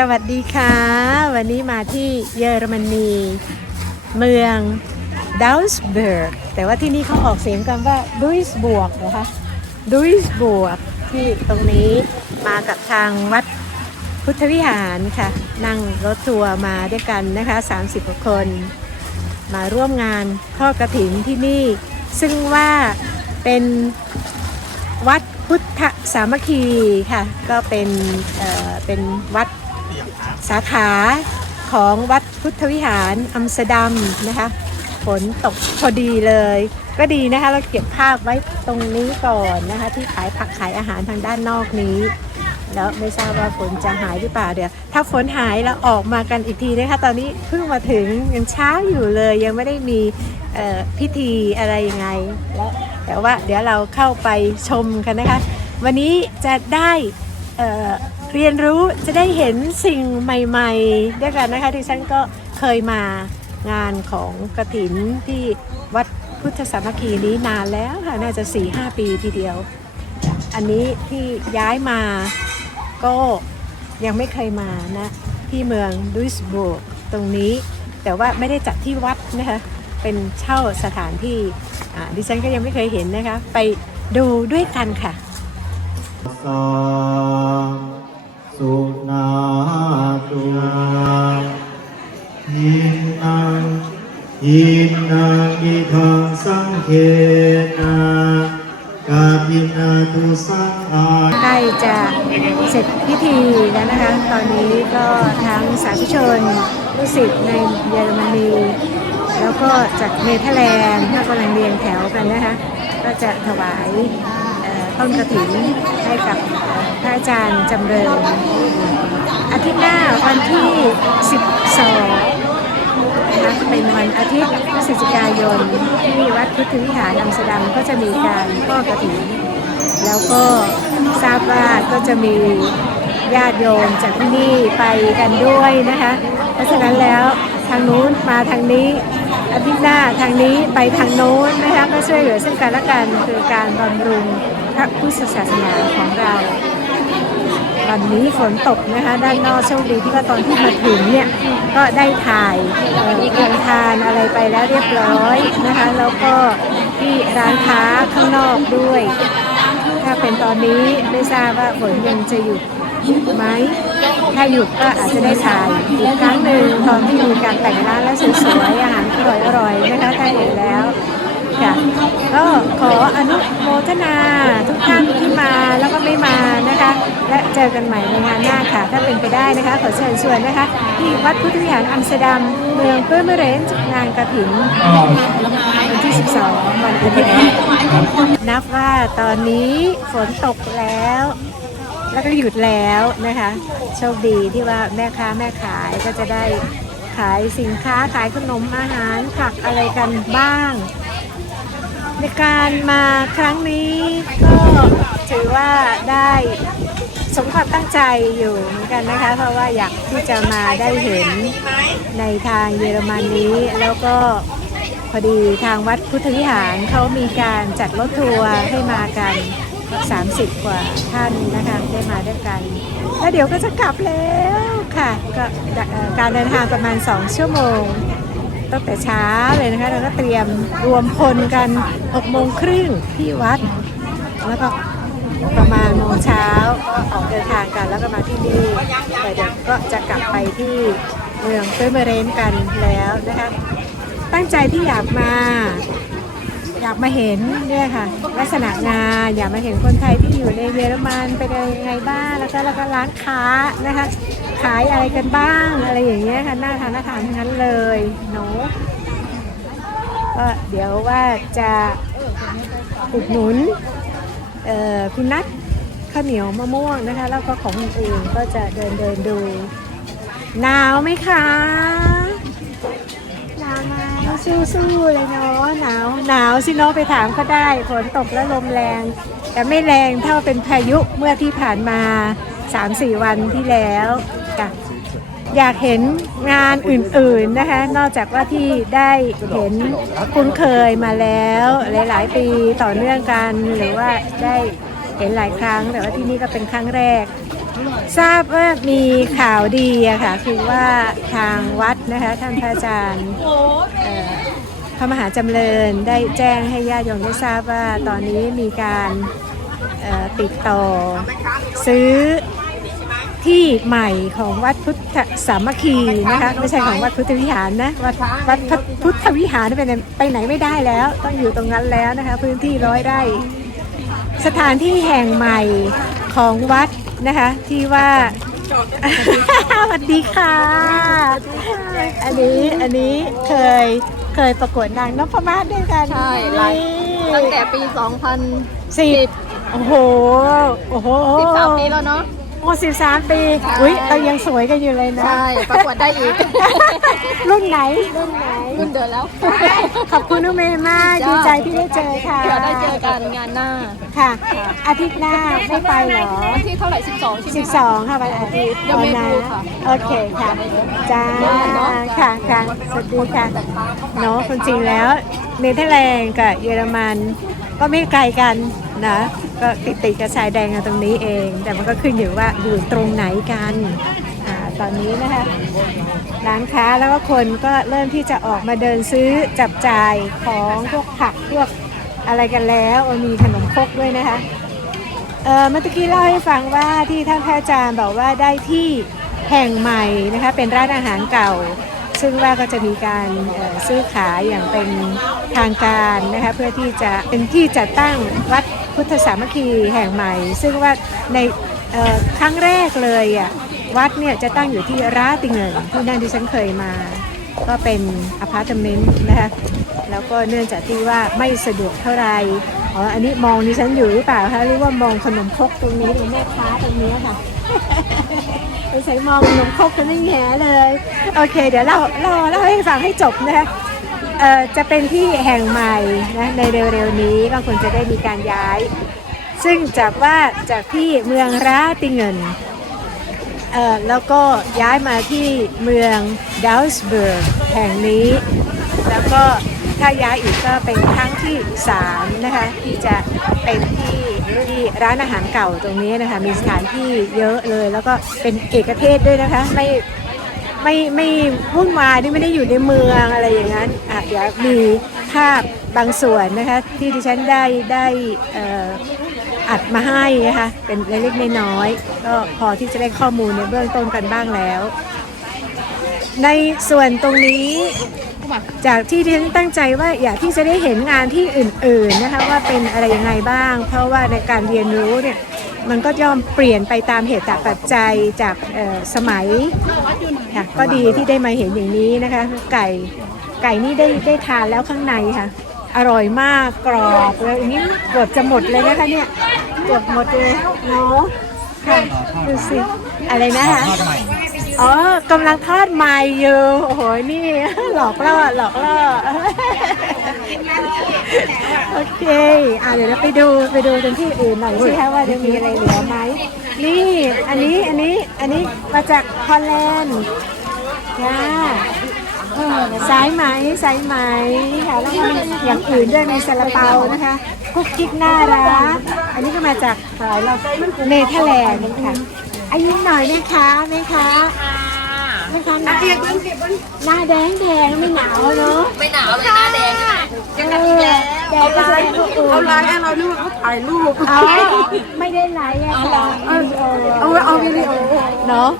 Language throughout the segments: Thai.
สวัสดีค่ะ วันนี้มาที่เยอรมนี เมืองดัลส์เบิร์กแต่ว่าที่นี่เขาออกเสียงกันว่าดุยส์บวกนะคะดุยส์บวกที่ตรงนี้มากับทางวัดพุทธวิหารค่ะ นั่งรถทัวร์มาด้วยกันนะคะ 30กว่าคน มาร่วมงานทอดกระถิ่นที่นี่ ซึ่งว่าเป็นวัดพุทธสามัคคีค่ะ ก็เป็นเอ่อเป็นวัด สาขาของวัดพุทธวิหารอัมสร์ดัมนะคะฝนตกพอดีเลย ก็ดีนะคะเราเก็บภาพไว้ตรงนี้ก่อนนะคะที่ขายผักขายอาหารทางด้านนอกนี้แล้วไม่ทราบว่าฝนจะหายหรือเปล่าเดี๋ยวถ้าฝนหายเราออกมากันอีกทีนะคะตอนนี้เพิ่งมาถึงยังเช้าอยู่เลย ยังไม่ได้มีพิธีอะไรยังไงแล้วแต่ว่าเดี๋ยวเราเข้าไปชมกันนะคะ วันนี้จะได้ เรียนรู้จะได้เห็นสิ่งใหม่ๆด้วยกันนะคะที่ฉันก็เคยมางานของกระถินที่วัดพุทธสามัคคีนี้นานแล้วค่ะน่าจะ 4-5 ปีทีเดียว อันนี้ที่ย้ายมาก็ยังไม่เคยมานะที่เมืองดุยสบวกตรงนี้ แต่ว่าไม่ได้จัดที่วัดนะคะเป็นเช่าสถานที่อ่าดิฉันก็ยังไม่เคยเห็นนะคะ ไปดูด้วยกันค่ะ สุนาตุหินังหินังอิทังสังเขนะกาพินาตุสังอาใกล้จะเสร็จพิธีแล้วนะคะ ตอนนี้ก็ทั้งสาธุชนลูกศิษย์ในเยอรมนี แล้วก็จากเนเธอร์แลนด์ก็กำลังเรียงแถวกันนะคะ ก็จะถวาย ต้นกระถิ่นให้กับพระอาจารย์จำเริญอาทิตย์หน้าวันที่ 12นะคะเป็นวันอาทิตย์พฤศจิกายนที่วัดพุทธวิหารอัมสเตอร์ดัมก็จะมีการทอดกระถิ่นแล้วก็ทราบว่าก็จะมีญาติโยมจากที่นี่ไปกันด้วยนะคะ เพราะฉะนั้นแล้วทางนู้นมาทางนี้อาทิตย์หน้าทางนี้ไปทางโน้นนะคะก็ช่วยเหลือซึ่งกันและกันคือการบำรุง พระพุทธศาสนาของเราวันนี้ฝนตกนะคะ ด้านนอกโชคดีที่ว่าตอนที่มาถึงเนี่ย ก็ได้ถ่ายเอ่อโรทานอะไรไปแล้วเรียบร้อยนะคะ แล้วก็ที่ร้านค้าข้างนอกด้วย ถ้าเป็นตอนนี้ไม่ทราบว่าฝนยังจะหยุดไหมถ้าหยุดก็อาจจะได้ถ่ายอีกครั้งหนึ่งตอนที่มีการแต่งร้านแล้วสวยๆอาหารอร่อยๆนะคะถ้าเห็นแล้ว ค่ะ ก็ขออนุโมทนาทุกท่านที่มาแล้วก็ไม่มานะคะ และเจอกันใหม่ในงานหน้าค่ะ ถ้าเป็นไปได้นะคะ ขอเชิญชวนนะคะ ที่วัดพุทธวิหารอัมสเตอร์ดัมเมืองเปอร์เมเรนซ์งานกระถิ่นวันที่ 12 วันอาทิตย์นับว่าตอนนี้ฝนตกแล้ว แล้วก็หยุดแล้วนะคะ โชคดีที่ว่าแม่ค้าแม่ขายก็จะได้ขายสินค้าขายขนมอาหารผักอะไรกันบ้าง ในการมาครั้งนี้ก็ถือว่าได้สมความตั้งใจอยู่เหมือนกันนะคะ เพราะว่าอยากที่จะมาได้เห็นในทางเยอรมันนี้ แล้วก็พอดีทางวัดพุทธวิหารเขามีการจัดรถทัวร์ให้มากัน 30 กว่าท่านนะคะได้มาด้วยกัน แล้วเดี๋ยวก็จะกลับแล้วค่ะก็การเดินทางประมาณ 2 ชั่วโมง ตั้งแต่เช้าเลยนะคะเราก็เตรียมรวมพลกัน6โมงครึ่งที่วัด แล้วก็ประมาณโมงเช้าก็ออกเดินทางกันแล้วก็มาที่นี่แต่เดี๋ยวก็จะกลับไปที่เมืองเปอร์เมเรนกันแล้วนะคะตั้งใจที่อยากมา อยากมาเห็นเนี่ยค่ะลักษณะงานอยากมาเห็นคนไทยที่อยู่ในเยอรมันเป็นยังไงบ้างแล้วก็แล้วก็ร้านค้านะคะ ขายอะไรกันบ้างอะไรอย่างเงี้ยค่ะน่าทานน่าทานทั้งนั้นเลยเนาะก็เดี๋ยวว่าจะอุดหนุนเอ่อคุณนัทข้าวเหนียวมะม่วงนะคะ แล้วก็ของอื่นก็จะเดินเดินดูหนาวไหมคะหนาวไหมสู้ๆเลยเนาะหนาวหนาวสิเนาะไปถามก็ได้ฝนตกและลมแรง แต่ไม่แรงเท่าเป็นพายุเมื่อที่ผ่านมา 3-4 วันที่แล้ว ค่ะ อยากเห็นงานอื่นๆนะคะ นอกจากว่าที่ได้เห็นคุ้นเคยมาแล้ว หลายๆ ปีต่อเนื่องกัน หรือว่าได้เห็นหลายครั้ง แต่ว่าที่นี่ก็เป็นครั้งแรก ทราบว่ามีข่าวดีอะค่ะ คือว่าทางวัดนะคะ ท่านพระอาจารย์พระมหาจำเริญได้แจ้งให้ญาติโยมได้ทราบว่าตอนนี้มีการติดต่อซื้อ ที่ใหม่ของวัดพุทธสามัคคีนะคะไม่ใช่ของวัดพุทธวิหารนะวัดวัดพุทธวิหารไปไหนไปไหนไม่ได้แล้ว ต้องอยู่ตรงนั้นแล้วนะคะพื้นที่ร้อยไร่สถานที่แห่งใหม่ของวัดนะคะที่ว่าสวัสดีค่ะ อันนี้อันนี้เคยเคยประกวดนางนพมาศด้วยกันใช่ไลฟ์นี่ตั้งแต่ปีสิบโอ้โห โอ้โห2013ปีแล้วเนาะโอ้สิบสามปีใช่อุ้ยเรายังสวยกันอยู่เลยนะ ใช่ประกวดได้อีก รุ่นไหน รุ่นไหน รุ่นเดินแล้ว ขอบคุณน้องเมย์มากจ้าดีใจที่ได้เจอค่ะเดี๋ยวได้เจอกันงานหน้า ค่ะ อาทิตย์หน้าไม่ไปเหรอวันที่เท่าไหร่12ใช่ไหมคะ12ค่ะวันอาทิตย์ยังไม่วันรู้ค่ะ โอเคค่ะ จ้าเนอะค่ะค่ะ สวัสดีค่ะ เนาะคนจริงแล้วเนเธอร์แลนด์กับเยอรมันก็ไม่ไกลกันนะ ก็ติดติดกับชายแดงตรงนี้เอง แต่มันก็ขึ้นอยู่ว่าอยู่ตรงไหนกันอตอนนี้นะคะร้านค้าแล้วก็คนก็เริ่มที่จะออกมาเดินซื้อจับจ่ายของพวกผักพวกอะไรกันแล้วมีขนมครกด้วยนะคะเออเมื่อกี้เล่าให้ฟังว่าที่ท่านพระอาจารย์บอกว่าได้ที่แห่งใหม่นะคะเป็นร้านอาหารเก่า ซึ่งว่าก็จะมีการซื้อขายอย่างเป็นทางการนะคะเพื่อที่จะเป็นที่จัดตั้งวัด พุทธสามัคคีแห่งใหม่ ซึ่งว่าในครั้งแรกเลยอะวัดเนี่ยจะตั้งอยู่ที่ราติเงินที่นั่นที่ฉันเคยมา ก็เป็นอพาร์ตเมนต์นะคะแล้วก็เนื่องจากที่ว่าไม่สะดวกเท่าไหร่อ๋ออันนี้มองดิฉันอยู่หรือเปล่าคะหรือว่ามองขนมครกตรงนี้หรือแม่ค้าตรงนี้ค่ะไปใช้มองขนมครกกันไม่แง่เลย โอเค เดี๋ยวเราเราเล่าให้ฟังให้จบนะคะ เอ่อจะเป็นที่แห่งใหม่นะในเร็วๆนี้บางคนจะได้มีการย้าย ซึ่งจากว่าจากที่เมืองราติเงินเอ่อแล้วก็ย้ายมาที่เมืองดัลส์เบิร์กแห่งนี้ แล้วก็ถ้าย้ายอีกก็เป็นครั้งที่สามนะคะที่จะเป็นที่ที่ร้านอาหารเก่าตรงนี้นะคะมีสถานที่เยอะเลย แล้วก็เป็นเอกเทศด้วยนะคะไม่ ไม่ไม่วุ่นวายที่ไม่ได้อยู่ในเมืองอะไรอย่างนั้นอะเดี๋ยวมีภาพบางส่วนนะคะที่ดิฉันได้ได้อ่ออัดมาให้นะคะเป็นเล็กๆน้อยๆก็พอที่จะได้ข้อมูลในเบื้องต้นกันบ้างแล้ว ในส่วนตรงนี้ จากที่ที่ฉันตั้งใจว่าอยากที่จะได้เห็นงานที่อื่นๆนะคะว่าเป็นอะไรยังไงบ้าง เพราะว่าในการเรียนรู้เนี่ยมันก็ย่อมเปลี่ยนไปตามเหตุปัจจัยจากสมัยค่ะก็ดีที่ได้มาเห็นอย่างนี้นะคะ ไก่ไก่นี่ได้ได้ทานแล้วข้างในค่ะ อร่อยมากกรอบเลยอันนี้เกือบจะหมดเลยนะคะเนี่ยเกือบหมดเลยเนาะค่ะดูสิอะไรนะคะ อ๋อกำลังทอดใหม่อยู่โอ้โหนี่ หลอกล่อหลอกล่อโอเคอะเดี๋ยวเราไปดูไปดูกันที่อื่นหน่อยสิคะว่าจะมีอะไรเหลือไหมนี่ อันนี้อันนี้อันนี้มาจากฮอลแลนด์จ้าสายไหมสายไหมค่ะแล้วก็มีอย่างอื่นด้วยมีซาลาเปานะคะคุกกิ๊กน่ารักอันนี้ก็มาจากเอ่อเราเนเธอร์แลนด์ค่ะ อายุหน่อยไหมคะไหมคะไหมคะหนาวหน้าแดงแดงไม่หนาวเนาะไม่หนาวเลยหน้าแดงยังกันอีกแล้วแดงก็แสดงว่าอุ่นเขาไลฟ์ให้เรานึกว่าเขาถ่ายรูปอ๋อไม่ได้ไลฟ์อะค่ะวิดีโอเอาเอาวิดีโอเนาะ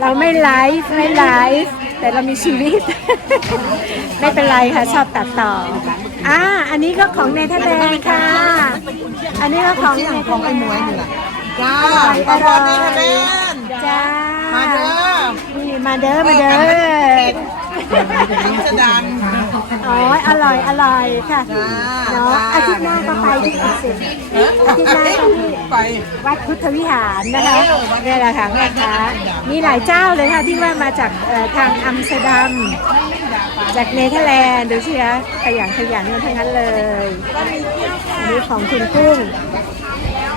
เราไม่ไลฟ์ไม่ไลฟ์แต่เรามีชีวิต ไม่เป็นไรค่ะ ชอบตัดต่ออ่าอันนี้ก็ของเนเธอร์แลนด์ค่ะ อันนี้ก็ของเนเธอร์แลนด์ของไอ้หมวยนี่แหละ จ้าอร่อยอขอบร่คุอณนี่ยค่ะแม่จ้ามาเด้อนี่มาเด้อมาเด้อน้ำจะดังอ๋ออร่อยอร่อยค่ะจ้าเนาะอาทิตย์หน้าก็ไปที่อีกสิอาทิตย์หน้าก็ที่ไปวัดพุทธวิหารนะคะเนี่ยแหละค่ะแม่ค้ามีหลายเจ้าเลยค่ะที่ว่ามาจากเอ่อทางอัมสเตอร์ดัมจากเนเธอร์แลนด์ดูสิคะขยันขยันกันทั้งนั้นเลยอันนี้ของคุณกุ้ง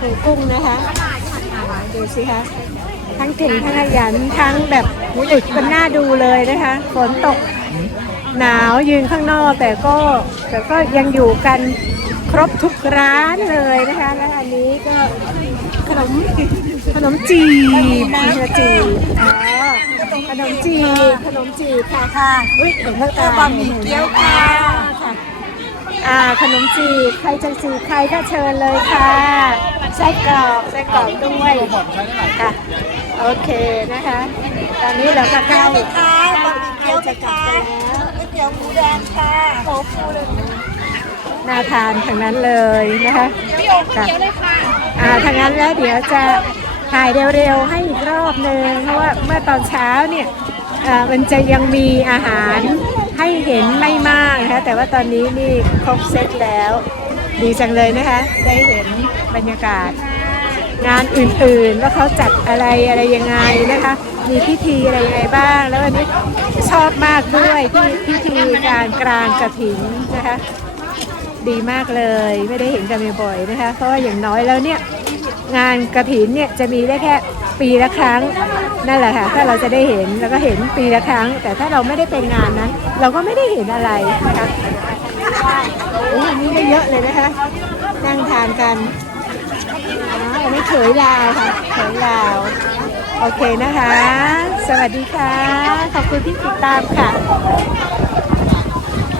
คุณกุ้งนะคะ ดูสิคะ ทั้งเก่งทั้งขยันทั้งแบบอึดกันหน้าดูเลยนะคะ ฝนตกหนาวยืนข้างนอกแต่ก็แต่ก็ยังอยู่กันครบทุกร้านเลยนะคะ แล้วอันนี้ก็ขนมขนมจีบขนมจีบอ๋อขนมจีบขนมจีบค่ะค่ะอุ้ยเห็นแล้วตาบะหมี่เกี๊ยวค่ะค่ะ อ่าขนมจีบใครจะจีบใครก็เชิญเลยค่ะไส้กรอกไส้กรอกด้วยค่ะโอเคนะคะ ตอนนี้เราก็เข้าใกล้จะกลับกันแล้วเตี๋ยวหมูแดงค่ะโอ้ฟูเลยน่าทานทางนั้นเลยนะคะค่ะอ่าทางนั้นแล้วเดี๋ยวจะถ่ายเร็วๆให้อีกรอบหนึ่งเพราะว่าเมื่อตอนเช้าเนี่ยอ่ามันจะยังมีอาหาร ให้เห็นไม่มากนะคะแต่ว่าตอนนี้นี่ครบเซตแล้ว ดีจังเลยนะคะ ได้เห็นบรรยากาศ งานอื่นๆ ว่าเขาจัดอะไรอะไรยังไงนะคะ มีพิธีอะไรยังไงบ้าง แล้ววันนี้ชอบมากด้วยที่พิธีการกลางกระถิ่นนะคะ ดีมากเลยไม่ได้เห็นกันบ่อยๆนะคะ เพราะว่าอย่างน้อยแล้วเนี่ยงานกระถินเนี่ยจะมีได้แค่ ปีละครั้งนั่นแหละค่ะถ้าเราจะได้เห็นแล้วก็เห็นปีละครั้ง แต่ถ้าเราไม่ได้เป็นงานนั้น เราก็ไม่ได้เห็นอะไรนะคะโอ้ยอันนี้ได้เยอะเลยนะคะนั่งทานกันอ๋ออันนี้เขยลาวค่ะเขยลาวโอเคนะคะ สวัสดีค่ะ ขอบคุณที่ติดตามค่ะ